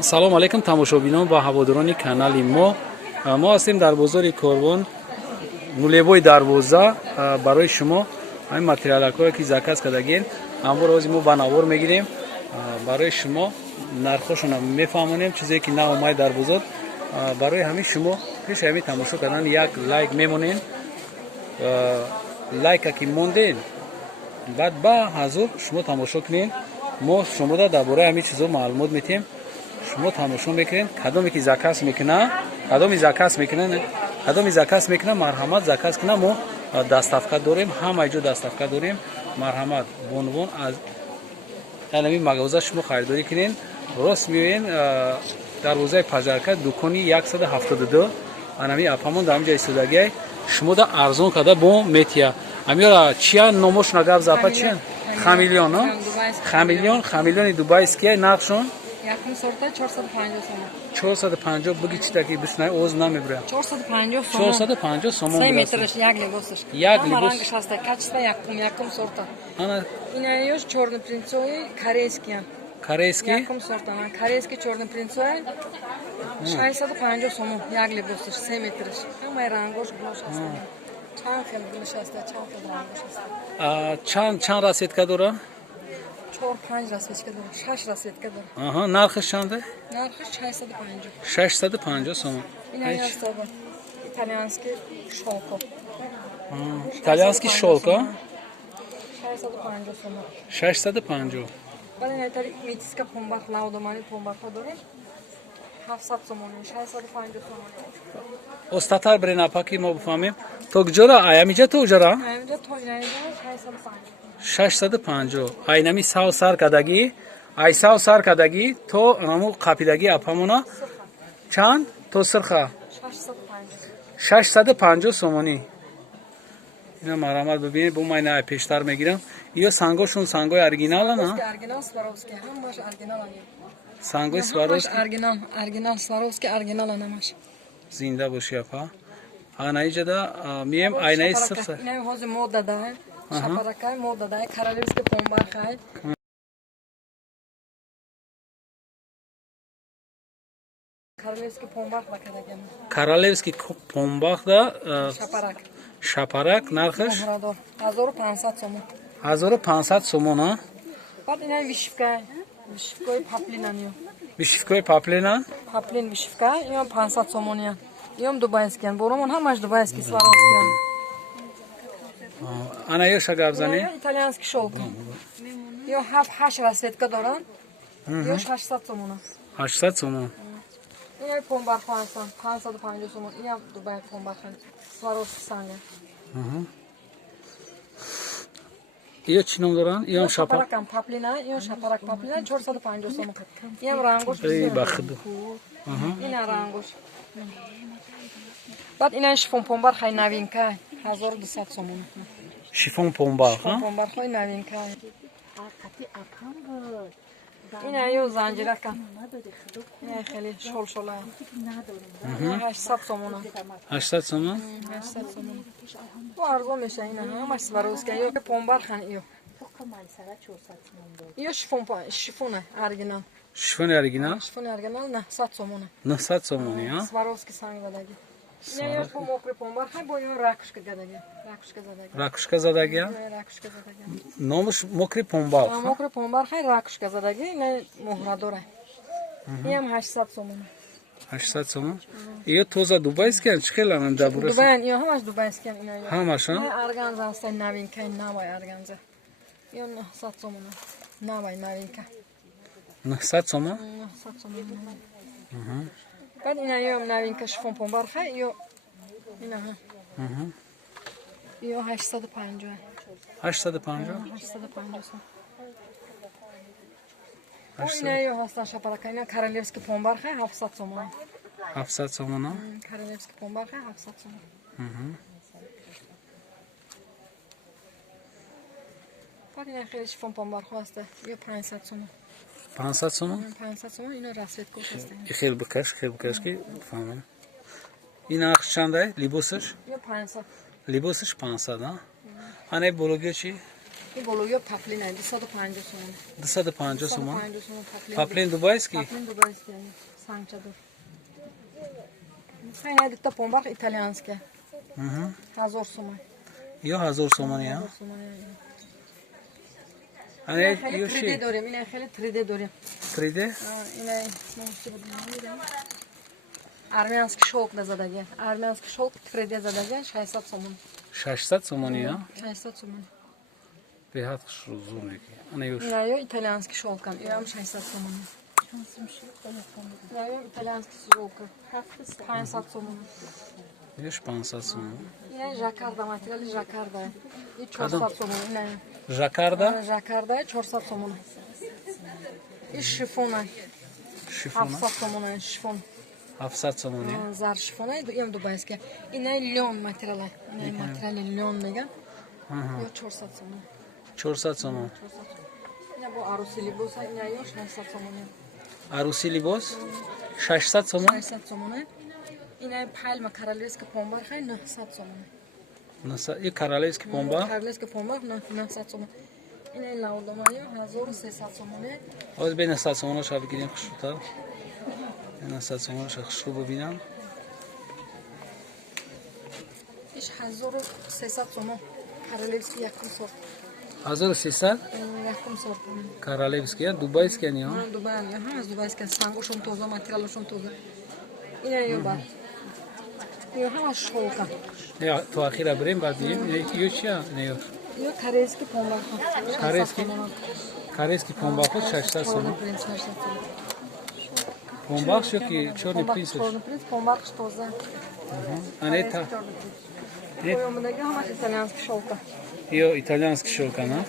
салом алейкум тамошобинон ва ҳаводорони канали мо ҳастем дар бозори Корбон нулевои дарвоза барои шумо ҳамин материалакое ки заказ кардагин ҳамвор рози мо ба навор мегирем барои шумо нархошона мефаҳмонем чизе ки наомад дар бозор барои ҳамин шумо пеши ҳамин тамошо кардан як лайк мемонен лайка ки монден баъд ба ҳазур шумо тамошо кунед мо шумода дар бораи ҳамин чизо маълумот метиҳем шумо тамошо мекунед кадоме ки заказ мекуна кадоми заказ мекуна марҳамат заказ куна мо даставка дорем ҳамаи ҷо даставка дорем марҳамат бонвон аз ҳамин мағоза шумо харидорӣ кунед рост меоен дарвозаи пажарка дукони 172 анами апамон дар ҳамҷа истодагиай шумода арзон карда бо метия амиёра чия номошона гап запа чия хамилён хамилёни дубайския нархшон Yakın sorta 450 soma. 450 bugün çitaki bütünay oz nami buraya. 450 soma. 450 somon. 100 metraj ягли босиш. Ягли бос. Ранг шаста качество якум сорта. Ана. Инаёш черный принцовый корейский. Корейский. Якум сорта. Корейский черный принцовый. 650 сoma ягли босиш 100 metraj. Ҳамаи рангош бошаста. Чанд хел бошаста, чанд хел рангош аст. Чанд расветка дора? 4-5 расветка дора. 6 расветка дора. Аха, нархиш чанде? Нархиш 650. 650 сом. Инаёш соба. Итальянский шелко. Итальянский шелко? 650 сoma. 650. Бали найтари метиска помбах лаудомани помбаха дорем. 700 сомон, 650 сомон. Остатар бренапа ки мо бифаҳмем. То куҷора? Аямиҷа то куҷора? Аямиҷа то инаиҷа 650. 650. Айнами сав сар кадагӣ, ай сав сар кадагӣ то аму қапидаги апамона чанд? То сирха? 650 сомонӣ. Ина марҳамат бибинед бо ман ай пештар мегирам. Ё сангошун сангои оригиналана? Оригинал Сваровский, ҳамаш оригинал ани. Сангои Сваровский? Оригинал Сваровский оригинал анамаш. Зинда боши апа. Анаиҷада мием айнаи сирса. Ина ҳозир мода дай. Шапаракай мода дай, королевский помбахай. Королевский помбах бакадагам. Королевский помбах да Шапарак. Шапарак нархиш? 1500 сомон. 1500 сомон, а? Баъд ина вишивка. Вишивкаи паплинан. Вишивкаи паплина? Паплин вишивка, ина 500 сомон. Иом дубайский. Боромон ҳамаш дубайский Сваровский. Ана ё шагаб зани? Итальянский шелк. Ё 7-8 расветка дорад. Ё 800 сомон. 800 сомон. Ина помбарха ҳастанд 550 сомон. Ина Дубай помбарха. Сваровский санга. Ё чӣ ном доранд? Ё шапарак. Шапарак паплина, ё шапарак паплина 450 сомон. Ина рангош. Эй бахду. Ина рангош. Баъд ина шифон помбархаи новинка 1200 сомон. Шифон помбах, а? Помбархаи новинка. Ина ё занҷирака. Ина хеле шолшола. 800 сомон. 800 сомон? 800 сомон. Бо арзон меша ина ҳамаш Сваровский ё помбархан ё. Ё шифона оригинал. Шифони оригинал? Шифони оригинал 900 сомон. 900 сомони, а? Сваровский санг задаги. Ина ё мокри помбархан бо ё ракушка задаги. Ракушка задаги, а? Ракушка задаги. Номаш мокри помбах. Мокри помбархан ракушка задаги, ина моҳрадора. Ям 800 сомон. 800 сомон? Ё тоза дубайскиян чӣ хел анам дабурас? Дубайан, ё ҳамаш дубайскиян ина ё. Ҳамаш, а? Ина органза ҳастан новинка, навай органза. Ё 900 сомон. Навай новинка. 900 сомон? 900 сомон. Баъд ина ё новинка шифон помбарха, ё ина ҳа. Ё 850. 850? 850 сомон. Ина ё ҳастан шапарака, ина королевский помбарха 700 сомон. 700 сомон, а? Королевский помбарха 700 сомон. Баъд ина хеле шифон помбарха ҳаста, ё 500 сомон. 500 сомон? 500 сомон, ина расветка ҳаста. хел бикаш ки фаҳмем. Ин нархш чандай? Либосаш? Ё 500. Либосаш 500, а? Ана бологиё чӣ? این بلویا پپلین است 250 سومن 250 سومن 250 سومن پپلین دبی است کی پپلین دبی است یعنی سانچادور این دیگه پومباخ ایتالیانسکه 1000 سومن یا 1000 سومن یا 1000 سومن ane خیلی یوشی 3D داریم این خیلی 3D داریم 3D این армянский шелк назадagi армянский шелк 3D задagi 600 сомон 600 сомон я 600 сомон беҳад хушрӯзур ane юш ина ё итальянский шелк ам ям 600 сомон ина ё итальянский шелк 500 сомон юш 500 сомон ина жакарда материали жакарда и 400 сомон ина жакарда жакарда 400 сомон и шифона шифона 700 сомон шифон 700 сомон я зар шифона ям дубайский ина лён материали ина материали лён меган ё 400 сомон 400 сомон ина бо аруси либос ина ё 600 сомон аруси либос 600 сомон 600 сомон ина пальма королевский помбар хай 900 сомон и королевский помба королевский помбар 900 сомон ина лаудома ё 1300 сомон оз бе 900 сомон шаб гирем хушута 900 сомон шахшу бубинам иш 1300 сомон королевский якум сорт 1300 якум сорт королевский я дубайский я дубай я ҳам аз дубайский сангошон тоза материалошон тоза ина ё ба ё ҳама шолка я то ахира брем бад дим ё чия не ё ё корейский помбар корейский помба ход 600 сомон помба шо ки чорни принц чорни принц помбар тоза ане та ё ҳама итальянский шолка ё итальянский шелк ана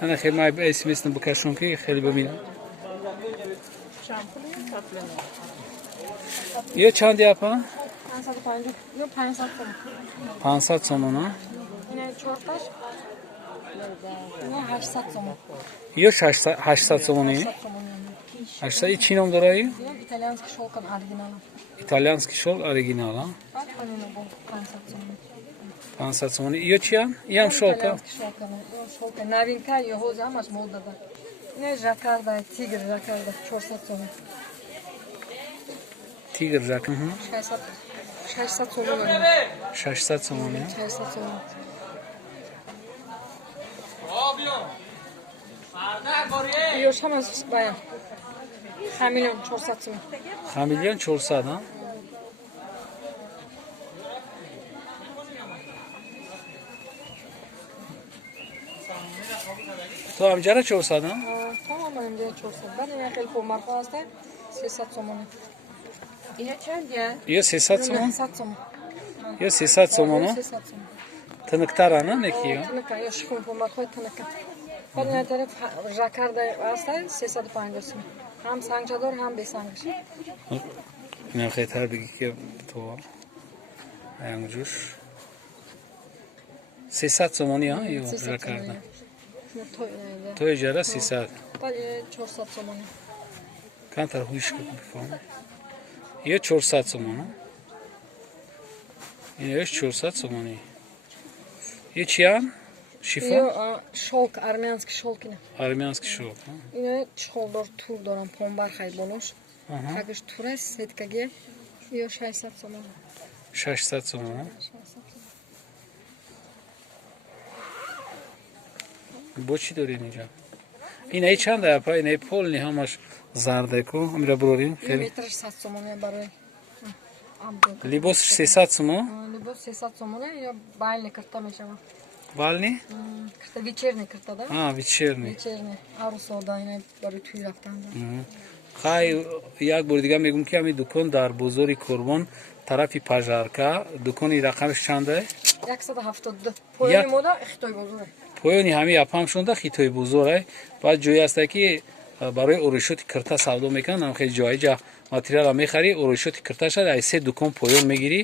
ана хел май смесн букашон ки хели бибинам ё чанд япа 550 ё 500 сомон 500 сомон ина чорташ ина 800 сомон ё 800 сомон 800 чи ном дорай ё итальянский шелкан оригинал итальянский шелк оригинал бак ҳамина бо 500 сомон 500 сомон ё чия ям шелка итальянский шелкан ё шелка новинка ё ҳозир ҳамаш модада ина жакарда тигр жакарда 400 сомон тигр жак 600 сомон 600 сомон 600 сомон ё ҳамаш бая ҳамилон 400 сомон хамилион 400 а то амҷара 400 а тамоман инҷа 400 баъд ин хеле помархо аста 300 сомон ина чандя ё 300 сомон 900 сомон ё 300 сомон 300 сомон тиниктарана неки ё тинка ё шифон помархои тинка баъд ин тараф жакарда аста 350 сомон ҳам сангчадор ҳам бесангаш ина хетар биги ки то ангҷуш 300 сомон я ё жакарда то иҷара 300 баъд 400 сомон кантар ҳуиш бифаҳм ё 400 сомон ин ёш 400 сомони ё чия шифон ё шелк армянский шелк ина армянский шелк ина чолдор тур дорам помбар хай болош хагиш тура сеткаге ё 600 сомон 600 сомон бо чӣ дорем инҷа инаи чанд апа инаи полни ҳамаш зардаку амира бурорим ё метраш 100 сомон барои либос 300 сомон либос 300 сомон ё байлни кирта мешава бални кирта вечерни кирта да вечерни вечерни арусода ина барои тӯй рафтан хай як бори дига мегӯм ки ҳамин дукон дар бозори Курбон тарафи пажарка дукони рақамш чанд е 172 поёни мода хитой бозор поёни ҳами апам шунда хитои бузур е баъд ҷое аста ки барои орӯшоти кирта савдо мекунанд ам хеле ҷоиҷа материала мехарӣ орӯшоти кирта шад ай се дукон поён мегирӣ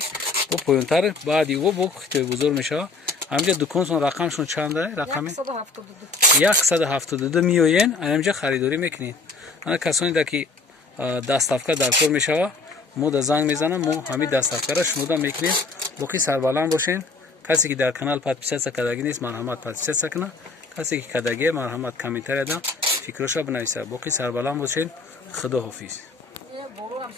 бо поёнтар баъди ӯ бо хитои бузур мешава ҳамҷа дуконсон рақамшон чанд е рақами 172 миёен ҳамҷа харидорӣ мекунед ана касоне да ки даставка дар кор мешава мо да занг мезанам мо ҳамин даставкара шумода мекунем боқӣ сарбаланд бошен касе ки дар канал подписатсия кардаги нест марҳамат подписатсия кунад کسی که کدگی مرحمت کمیتر دم فکرشو بنویسه باقی سربلند باشین خدا حافظ. یه برو هم